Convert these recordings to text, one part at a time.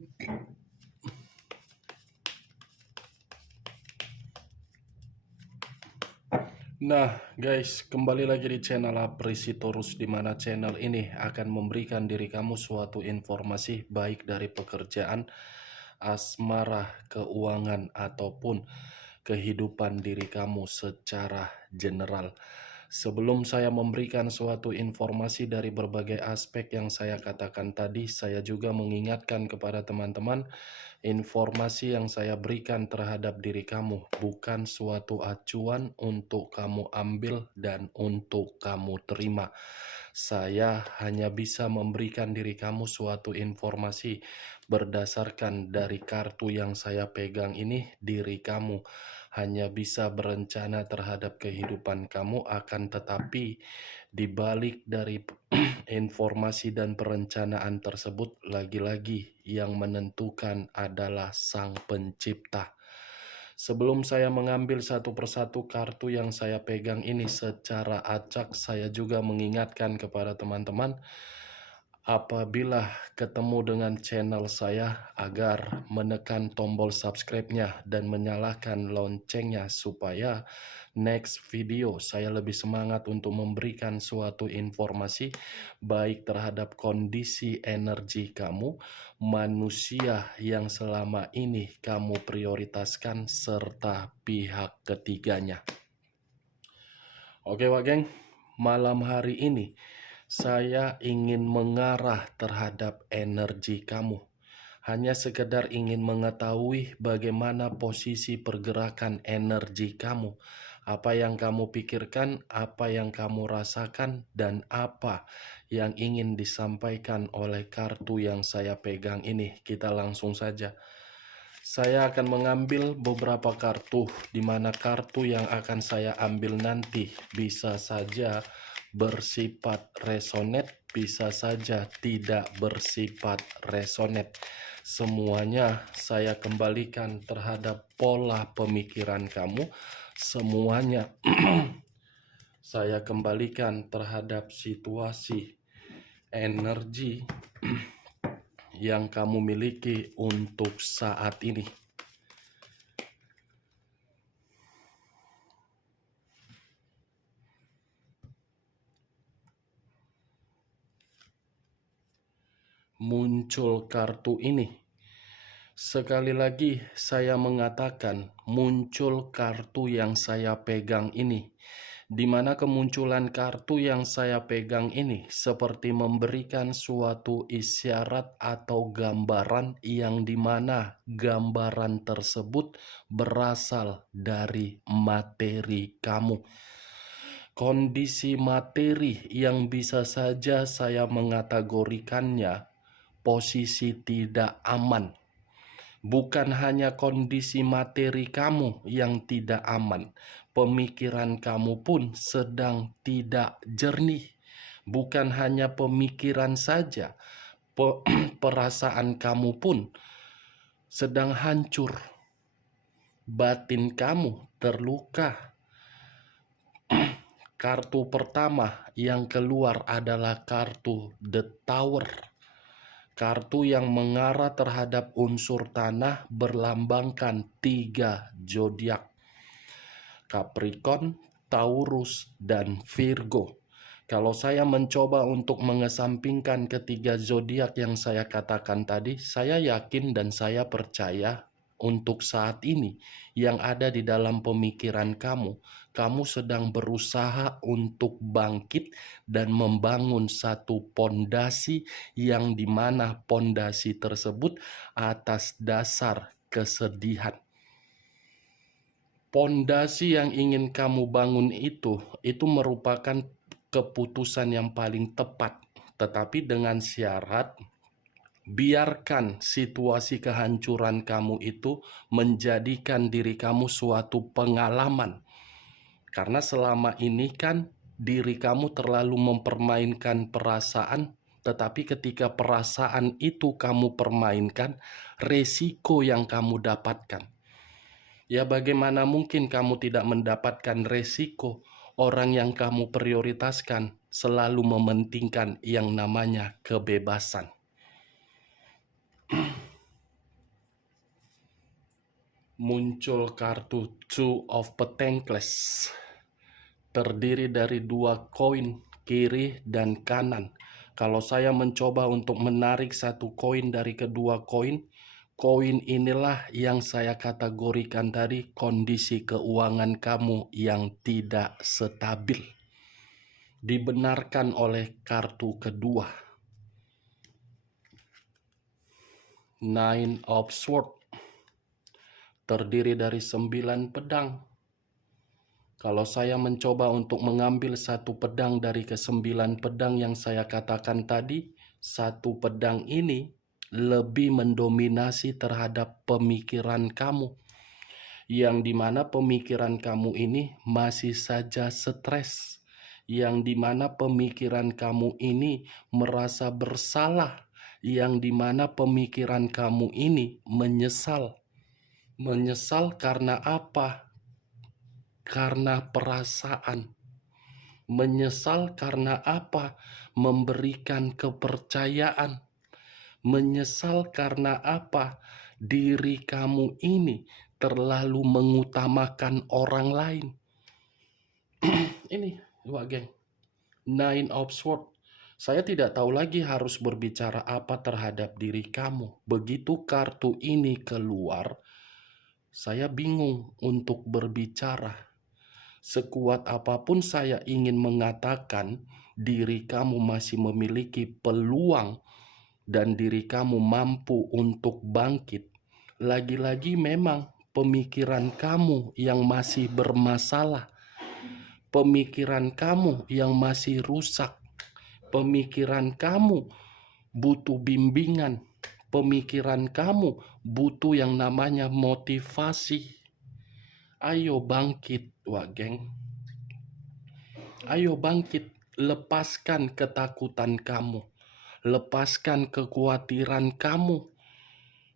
Nah guys, kembali lagi di channel Aprisitorus, di mana channel ini akan memberikan diri kamu suatu informasi baik dari pekerjaan, asmara, keuangan, ataupun kehidupan diri kamu secara general. Sebelum saya memberikan suatu informasi dari berbagai aspek yang saya katakan tadi, saya juga mengingatkan kepada teman-teman, informasi yang saya berikan terhadap diri kamu bukan suatu acuan untuk kamu ambil dan untuk kamu terima. Saya hanya bisa memberikan diri kamu suatu informasi berdasarkan dari kartu yang saya pegang ini. Diri kamu hanya bisa berencana terhadap kehidupan kamu, akan tetapi di balik dari informasi dan perencanaan tersebut, lagi-lagi yang menentukan adalah Sang Pencipta. Sebelum saya mengambil satu persatu kartu yang saya pegang ini secara acak, saya juga mengingatkan kepada teman-teman, apabila ketemu dengan channel saya, agar menekan tombol subscribe-nya dan menyalakan loncengnya supaya next video saya lebih semangat untuk memberikan suatu informasi baik terhadap kondisi energi kamu, manusia yang selama ini kamu prioritaskan, serta pihak ketiganya. Oke Wak Geng, malam hari ini saya ingin mengarah terhadap energi kamu. Hanya sekedar ingin mengetahui bagaimana posisi pergerakan energi kamu. Apa yang kamu pikirkan, apa yang kamu rasakan, dan apa yang ingin disampaikan oleh kartu yang saya pegang ini. Kita langsung saja. Saya akan mengambil beberapa kartu, di mana kartu yang akan saya ambil nanti bisa saja bersifat resonate, bisa saja tidak bersifat resonate. Semuanya saya kembalikan terhadap pola pemikiran kamu. Semuanya saya kembalikan terhadap situasi energi yang kamu miliki untuk saat ini. Muncul kartu ini. Sekali lagi saya mengatakan, muncul kartu yang saya pegang ini, di mana kemunculan kartu yang saya pegang ini seperti memberikan suatu isyarat atau gambaran, yang dimana gambaran tersebut berasal dari materi kamu. Kondisi materi yang bisa saja saya mengategorikannya posisi tidak aman. Bukan hanya kondisi materi kamu yang tidak aman, pemikiran kamu pun sedang tidak jernih. Bukan hanya pemikiran saja, perasaan kamu pun sedang hancur. Batin kamu terluka. Kartu pertama yang keluar adalah kartu The Tower. Kartu yang mengarah terhadap unsur tanah, berlambangkan 3 zodiak: Capricorn, Taurus, dan Virgo. Kalau saya mencoba untuk mengesampingkan ketiga zodiak yang saya katakan tadi, saya yakin dan saya percaya untuk saat ini yang ada di dalam pemikiran kamu, kamu sedang berusaha untuk bangkit dan membangun satu pondasi, yang dimana pondasi tersebut atas dasar kesedihan. Pondasi yang ingin kamu bangun itu merupakan keputusan yang paling tepat, tetapi dengan syarat, biarkan situasi kehancuran kamu itu menjadikan diri kamu suatu pengalaman. Karena selama ini kan diri kamu terlalu mempermainkan perasaan, tetapi ketika perasaan itu kamu permainkan, resiko yang kamu dapatkan. Ya bagaimana mungkin kamu tidak mendapatkan resiko? Orang yang kamu prioritaskan selalu mementingkan yang namanya kebebasan. muncul kartu Two of Pentacles, terdiri dari 2 koin kiri dan kanan. Kalau saya mencoba untuk menarik 1 koin dari kedua koin, koin inilah yang saya kategorikan tadi kondisi keuangan kamu yang tidak stabil. Dibenarkan oleh kartu kedua, Nine of Swords, terdiri dari 9 pedang. Kalau saya mencoba untuk mengambil 1 pedang dari ke-9 pedang yang saya katakan tadi, 1 pedang ini lebih mendominasi terhadap pemikiran kamu, yang dimana pemikiran kamu ini masih saja stres, yang dimana pemikiran kamu ini merasa bersalah, yang dimana pemikiran kamu ini menyesal. Menyesal karena apa? Karena perasaan. Menyesal karena apa? Memberikan kepercayaan. Menyesal karena apa? Diri kamu ini terlalu mengutamakan orang lain. Ini, dua geng. Nine of Swords. Saya tidak tahu lagi harus berbicara apa terhadap diri kamu. Begitu kartu ini keluar, saya bingung untuk berbicara. Sekuat apapun saya ingin mengatakan diri kamu masih memiliki peluang dan diri kamu mampu untuk bangkit, lagi-lagi memang pemikiran kamu yang masih bermasalah, pemikiran kamu yang masih rusak, pemikiran kamu butuh bimbingan, pemikiran kamu butuh yang namanya motivasi. Ayo bangkit, wah geng. Ayo bangkit, lepaskan ketakutan kamu, lepaskan kekhawatiran kamu.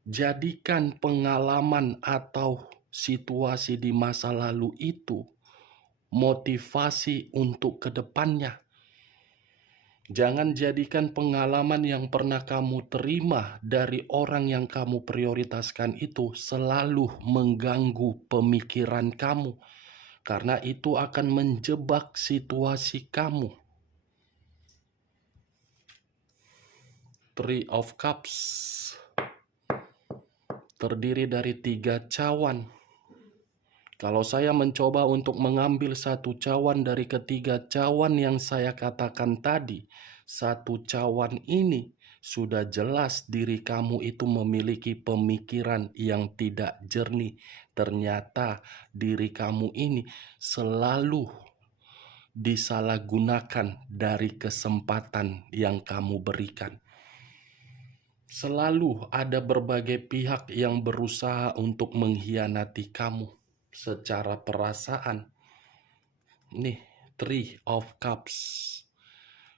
Jadikan pengalaman atau situasi di masa lalu itu motivasi untuk kedepannya. Jangan jadikan pengalaman yang pernah kamu terima dari orang yang kamu prioritaskan itu selalu mengganggu pemikiran kamu, karena itu akan menjebak situasi kamu. Three of Cups, terdiri dari 3 cawan. Kalau saya mencoba untuk mengambil 1 cawan dari ketiga cawan yang saya katakan tadi, 1 cawan ini sudah jelas diri kamu itu memiliki pemikiran yang tidak jernih. Ternyata diri kamu ini selalu disalahgunakan dari kesempatan yang kamu berikan. Selalu ada berbagai pihak yang berusaha untuk mengkhianati kamu secara perasaan. Nih, Three of Cups.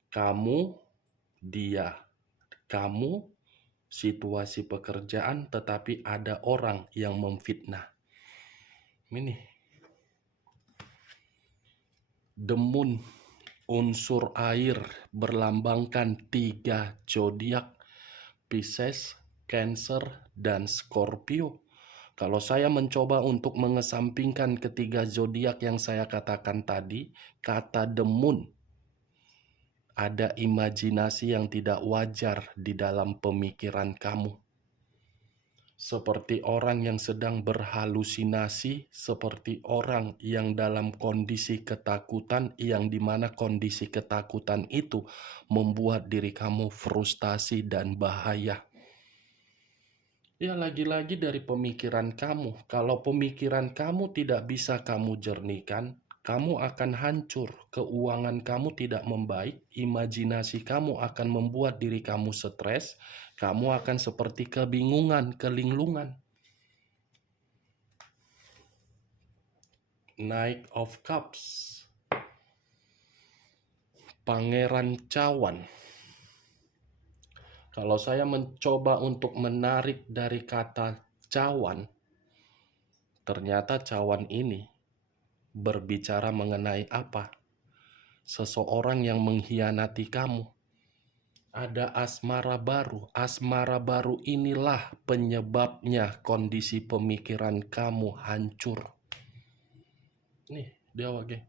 Kamu, dia, kamu, situasi pekerjaan, tetapi ada orang yang memfitnah. Ini The Moon, unsur air, berlambangkan 3 zodiak, Pisces, Cancer, dan Scorpio. Kalau saya mencoba untuk mengesampingkan ketiga zodiak yang saya katakan tadi, kata The Moon, ada imajinasi yang tidak wajar di dalam pemikiran kamu. Seperti orang yang sedang berhalusinasi, seperti orang yang dalam kondisi ketakutan, yang dimana kondisi ketakutan itu membuat diri kamu frustasi dan bahaya. Ya, lagi-lagi dari pemikiran kamu. Kalau pemikiran kamu tidak bisa kamu jernihkan, kamu akan hancur. Keuangan kamu tidak membaik, imajinasi kamu akan membuat diri kamu stres, kamu akan seperti kebingungan, kelinglungan. Knight of Cups, Pangeran Cawan. Kalau saya mencoba untuk menarik dari kata cawan, ternyata cawan ini berbicara mengenai apa? Seseorang yang mengkhianati kamu. Ada asmara baru. Asmara baru inilah penyebabnya kondisi pemikiran kamu hancur. Nih, dia wage.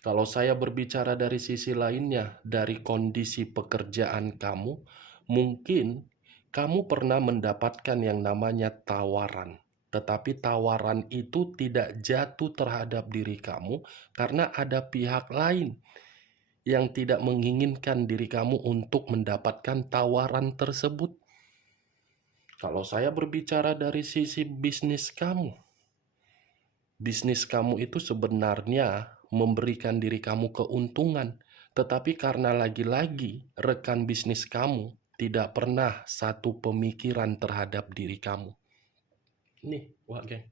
Kalau saya berbicara dari sisi lainnya, dari kondisi pekerjaan kamu, mungkin kamu pernah mendapatkan yang namanya tawaran. Tetapi tawaran itu tidak jatuh terhadap diri kamu karena ada pihak lain yang tidak menginginkan diri kamu untuk mendapatkan tawaran tersebut. Kalau saya berbicara dari sisi bisnis kamu itu sebenarnya memberikan diri kamu keuntungan, tetapi karena lagi-lagi rekan bisnis kamu tidak pernah satu pemikiran terhadap diri kamu. Nih, wah geng.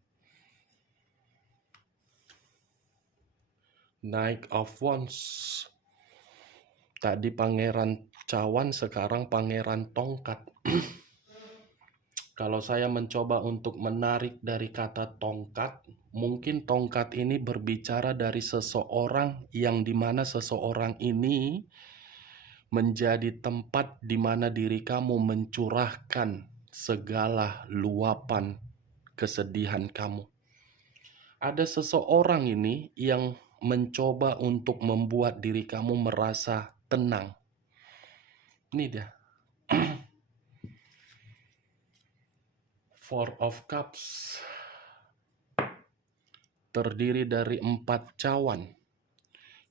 Knight of Wands. Tadi pangeran cawan, sekarang pangeran tongkat. Kalau saya mencoba untuk menarik dari kata tongkat, mungkin tongkat ini berbicara dari seseorang yang dimana seseorang ini menjadi tempat di mana diri kamu mencurahkan segala luapan kesedihan kamu. Ada seseorang ini yang mencoba untuk membuat diri kamu merasa tenang. Ini dia. Four of Cups. Terdiri dari 4 cawan.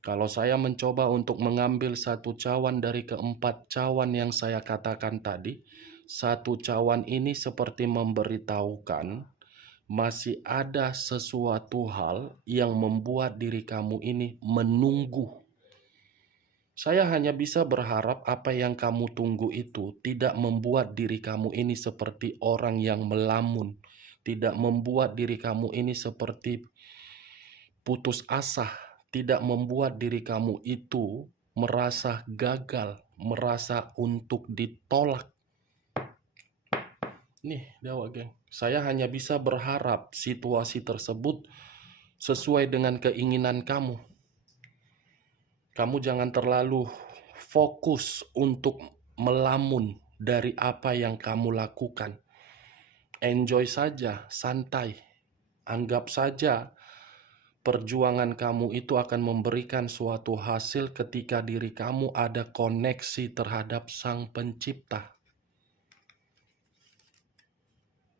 Kalau saya mencoba untuk mengambil satu cawan dari keempat cawan yang saya katakan tadi, satu cawan ini seperti memberitahukan masih ada sesuatu hal yang membuat diri kamu ini menunggu. Saya hanya bisa berharap apa yang kamu tunggu itu tidak membuat diri kamu ini seperti orang yang melamun, tidak membuat diri kamu ini seperti putus asa, tidak membuat diri kamu itu merasa gagal, merasa untuk ditolak. Nih, Dewa geng. Saya hanya bisa berharap situasi tersebut sesuai dengan keinginan kamu. Kamu jangan terlalu fokus untuk melamun dari apa yang kamu lakukan. Enjoy saja, santai. Anggap saja perjuangan kamu itu akan memberikan suatu hasil ketika diri kamu ada koneksi terhadap Sang Pencipta.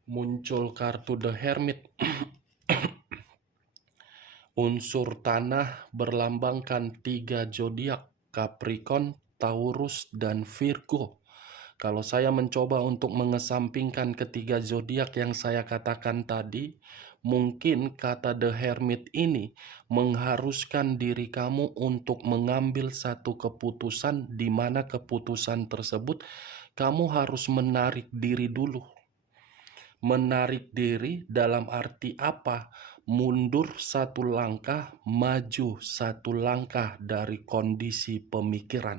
Muncul kartu The Hermit. Unsur tanah berlambangkan 3 zodiak, Capricorn, Taurus, dan Virgo. Kalau saya mencoba untuk mengesampingkan ketiga zodiak yang saya katakan tadi, mungkin kata The Hermit ini mengharuskan diri kamu untuk mengambil satu keputusan di mana keputusan tersebut kamu harus menarik diri dulu. Menarik diri dalam arti apa? Mundur satu langkah, maju satu langkah dari kondisi pemikiran.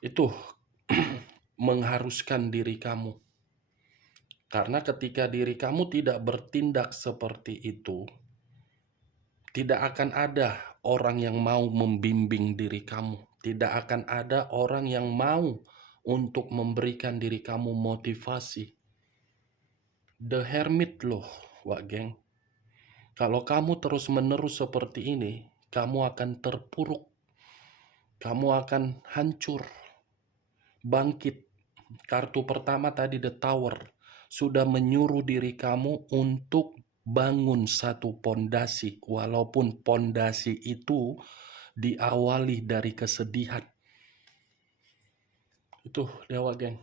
Itu mengharuskan diri kamu. Karena ketika diri kamu tidak bertindak seperti itu, tidak akan ada orang yang mau membimbing diri kamu. Tidak akan ada orang yang mau untuk memberikan diri kamu motivasi. The Hermit loh, Wak Geng. Kalau kamu terus-menerus seperti ini, kamu akan terpuruk. Kamu akan hancur. Bangkit. Kartu pertama tadi The Tower sudah menyuruh diri kamu untuk bangun satu pondasi, walaupun pondasi itu diawali dari kesedihan. Itu Dewa Geng.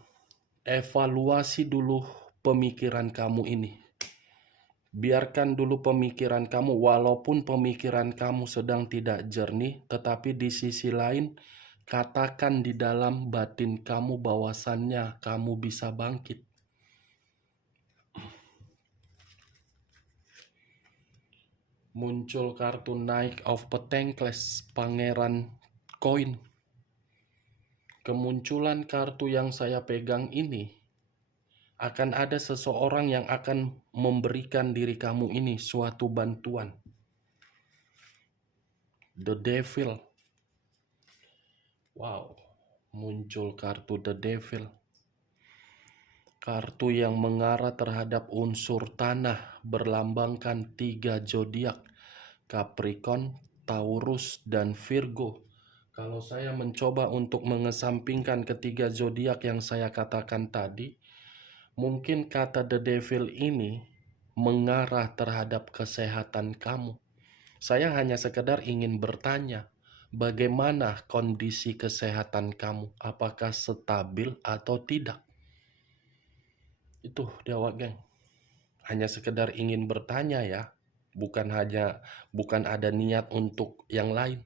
Evaluasi dulu pemikiran kamu ini. Biarkan dulu pemikiran kamu, walaupun pemikiran kamu sedang tidak jernih, tetapi di sisi lain katakan di dalam batin kamu bahwasannya kamu bisa bangkit. Muncul kartu Knight of Pentacles, Pangeran Koin. Kemunculan kartu yang saya pegang ini, akan ada seseorang yang akan memberikan diri kamu ini suatu bantuan. The Devil. Wow, muncul kartu The Devil. Kartu yang mengarah terhadap unsur tanah berlambangkan 3 zodiak, Capricorn, Taurus, dan Virgo. Kalau saya mencoba untuk mengesampingkan ketiga zodiak yang saya katakan tadi, mungkin kata The Devil ini mengarah terhadap kesehatan kamu. Saya hanya sekedar ingin bertanya, bagaimana kondisi kesehatan kamu? Apakah stabil atau tidak? Itu Dewa Geng. Hanya sekedar ingin bertanya ya. Bukan ada niat untuk yang lain.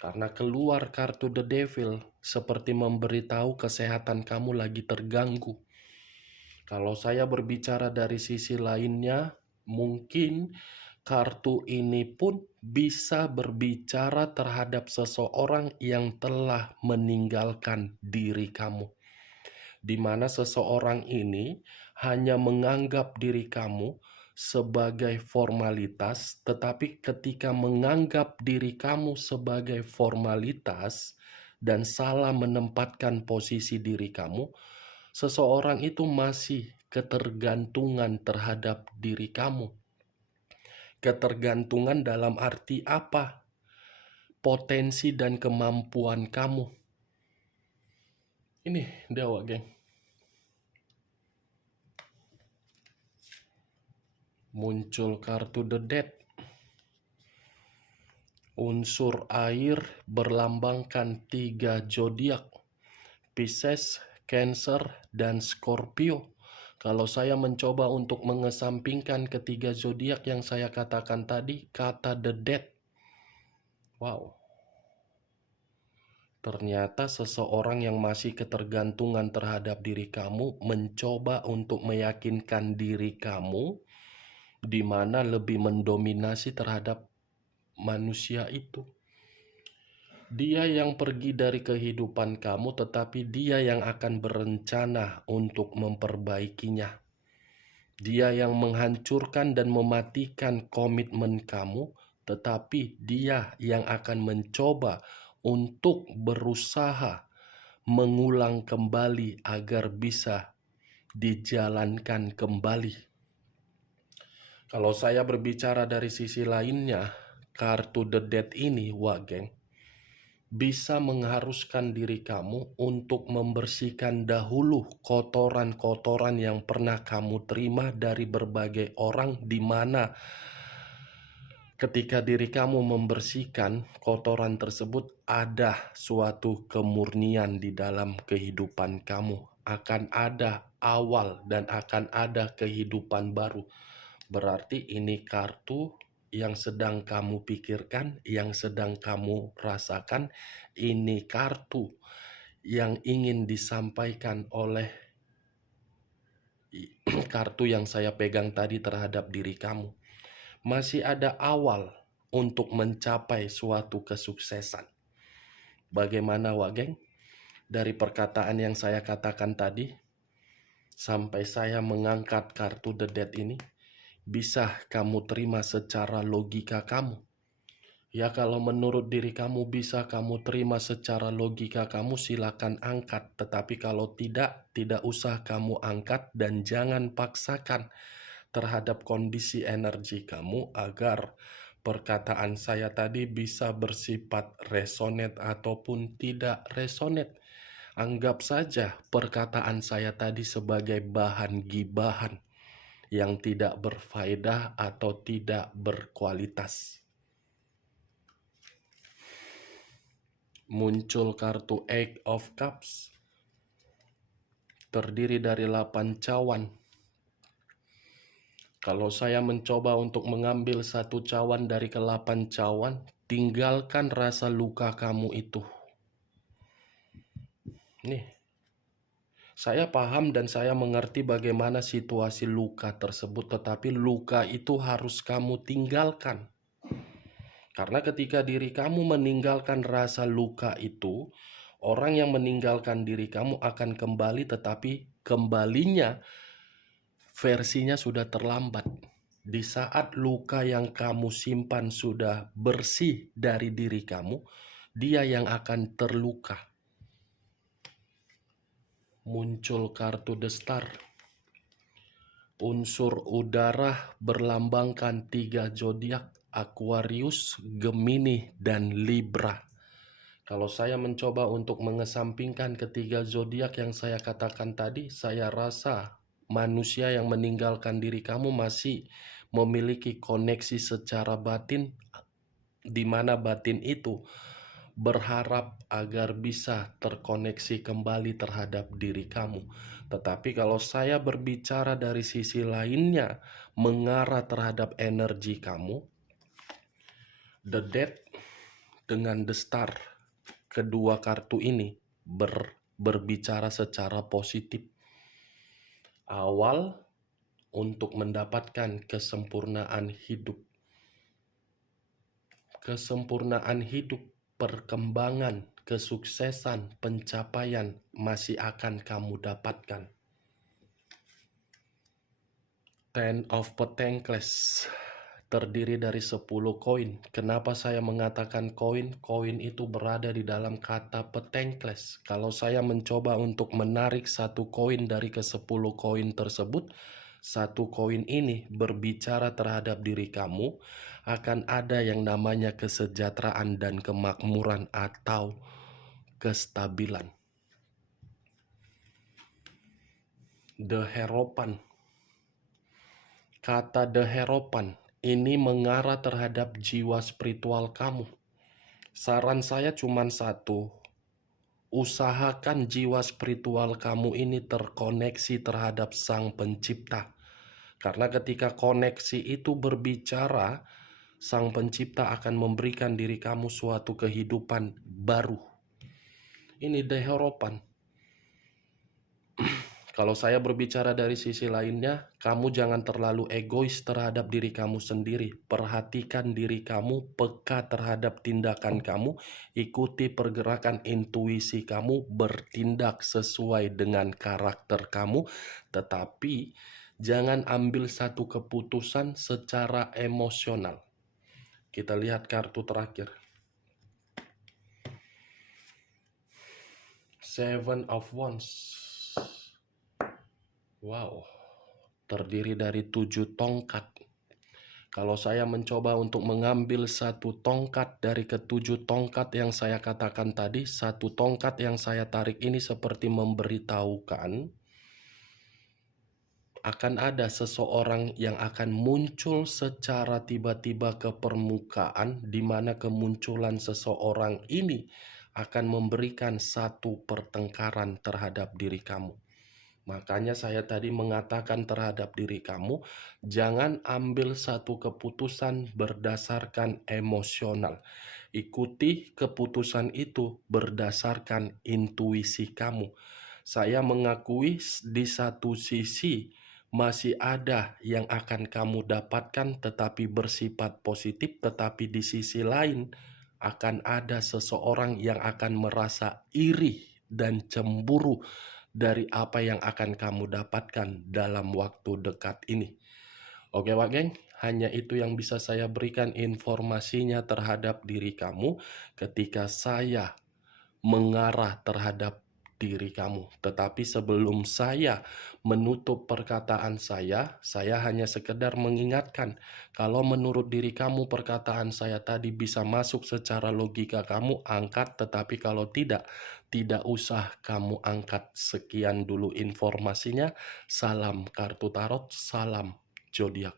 Karena keluar kartu The Devil seperti memberitahu kesehatan kamu lagi terganggu. Kalau saya berbicara dari sisi lainnya, mungkin kartu ini pun bisa berbicara terhadap seseorang yang telah meninggalkan diri kamu. Di mana seseorang ini hanya menganggap diri kamu sebagai formalitas, tetapi ketika menganggap diri kamu sebagai formalitas dan salah menempatkan posisi diri kamu, seseorang itu masih ketergantungan terhadap diri kamu. Ketergantungan dalam arti apa? Potensi dan kemampuan kamu. Ini Dewa Geng. Muncul kartu The Dead. Unsur air berlambangkan 3 zodiak, Pisces, Cancer, dan Scorpio. Kalau saya mencoba untuk mengesampingkan ketiga zodiak yang saya katakan tadi, kata The Dead. Wow. Ternyata seseorang yang masih ketergantungan terhadap diri kamu mencoba untuk meyakinkan diri kamu di mana lebih mendominasi terhadap manusia itu. Dia yang pergi dari kehidupan kamu, tetapi dia yang akan berencana untuk memperbaikinya. Dia yang menghancurkan dan mematikan komitmen kamu, tetapi dia yang akan mencoba untuk berusaha mengulang kembali agar bisa dijalankan kembali. Kalau saya berbicara dari sisi lainnya, kartu The Dead ini, Wageng, bisa mengharuskan diri kamu untuk membersihkan dahulu kotoran-kotoran yang pernah kamu terima dari berbagai orang, di mana ketika diri kamu membersihkan kotoran tersebut, ada suatu kemurnian di dalam kehidupan kamu. Akan ada awal dan akan ada kehidupan baru. Berarti ini kartu yang sedang kamu pikirkan, yang sedang kamu rasakan. Ini kartu yang ingin disampaikan oleh kartu yang saya pegang tadi terhadap diri kamu. Masih ada awal untuk mencapai suatu kesuksesan. Bagaimana Wageng? Dari perkataan yang saya katakan tadi, sampai saya mengangkat kartu The Dead ini, bisa kamu terima secara logika kamu. Ya, kalau menurut diri kamu bisa kamu terima secara logika kamu, silakan angkat. Tetapi kalau tidak usah kamu angkat dan jangan paksakan terhadap kondisi energi kamu agar perkataan saya tadi bisa bersifat resonate ataupun tidak resonate. Anggap saja perkataan saya tadi sebagai bahan gibahan yang tidak berfaedah atau tidak berkualitas. Muncul kartu Eight of Cups, terdiri dari 8 cawan. Kalau saya mencoba untuk mengambil satu cawan dari ke-8 cawan, tinggalkan rasa luka kamu itu. Nih, saya paham dan saya mengerti bagaimana situasi luka tersebut, tetapi luka itu harus kamu tinggalkan. Karena ketika diri kamu meninggalkan rasa luka itu, orang yang meninggalkan diri kamu akan kembali, tetapi kembalinya versinya sudah terlambat. Di saat luka yang kamu simpan sudah bersih dari diri kamu, dia yang akan terluka. muncul kartu The Star. Unsur udara berlambangkan 3 zodiak, Aquarius, Gemini, dan Libra. Kalau saya mencoba untuk mengesampingkan ketiga zodiak yang saya katakan tadi, saya rasa manusia yang meninggalkan diri kamu masih memiliki koneksi secara batin, di mana batin itu berharap agar bisa terkoneksi kembali terhadap diri kamu. Tetapi kalau saya berbicara dari sisi lainnya, mengarah terhadap energi kamu, The Death dengan The Star, kedua kartu ini berbicara secara positif. Awal untuk mendapatkan kesempurnaan hidup. Kesempurnaan hidup, perkembangan, kesuksesan, pencapaian masih akan kamu dapatkan. Ten of Pentacles terdiri dari 10 koin. Kenapa saya mengatakan koin? Koin itu berada di dalam kata Pentacles. Kalau saya mencoba untuk menarik satu koin dari ke-10 koin tersebut, satu koin ini berbicara terhadap diri kamu, akan ada yang namanya kesejahteraan dan kemakmuran atau kestabilan. The Hierophant. Kata The Hierophant ini mengarah terhadap jiwa spiritual kamu. Saran saya cuma satu, usahakan jiwa spiritual kamu ini terkoneksi terhadap Sang Pencipta. Karena ketika koneksi itu berbicara, Sang Pencipta akan memberikan diri kamu suatu kehidupan baru. Ini The Hierophant. Kalau saya berbicara dari sisi lainnya, kamu jangan terlalu egois terhadap diri kamu sendiri. Perhatikan diri kamu, peka terhadap tindakan kamu, ikuti pergerakan intuisi kamu, bertindak sesuai dengan karakter kamu, tetapi jangan ambil satu keputusan secara emosional. Kita lihat kartu terakhir. Seven of Wands. Wow, terdiri dari 7 tongkat. Kalau saya mencoba untuk mengambil satu tongkat dari ke-7 tongkat yang saya katakan tadi, satu tongkat yang saya tarik ini seperti memberitahukan akan ada seseorang yang akan muncul secara tiba-tiba ke permukaan, di mana kemunculan seseorang ini akan memberikan satu pertengkaran terhadap diri kamu. Makanya saya tadi mengatakan terhadap diri kamu, jangan ambil satu keputusan berdasarkan emosional. Ikuti keputusan itu berdasarkan intuisi kamu. Saya mengakui di satu sisi masih ada yang akan kamu dapatkan tetapi bersifat positif, tetapi di sisi lain akan ada seseorang yang akan merasa iri dan cemburu dari apa yang akan kamu dapatkan dalam waktu dekat ini. Oke Wak Geng, hanya itu yang bisa saya berikan informasinya terhadap diri kamu ketika saya mengarah terhadap diri kamu. Tetapi sebelum saya menutup perkataan saya hanya sekedar mengingatkan, kalau menurut diri kamu perkataan saya tadi bisa masuk secara logika kamu, angkat, tetapi kalau tidak usah kamu angkat. Sekian dulu informasinya. Salam kartu tarot, salam zodiak.